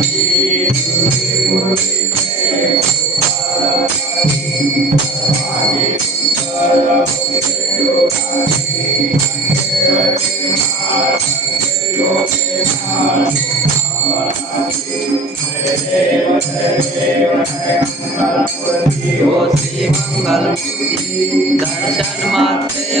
Shri Mangal Darshan Mhatre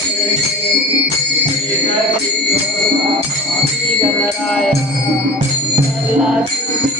Thank you.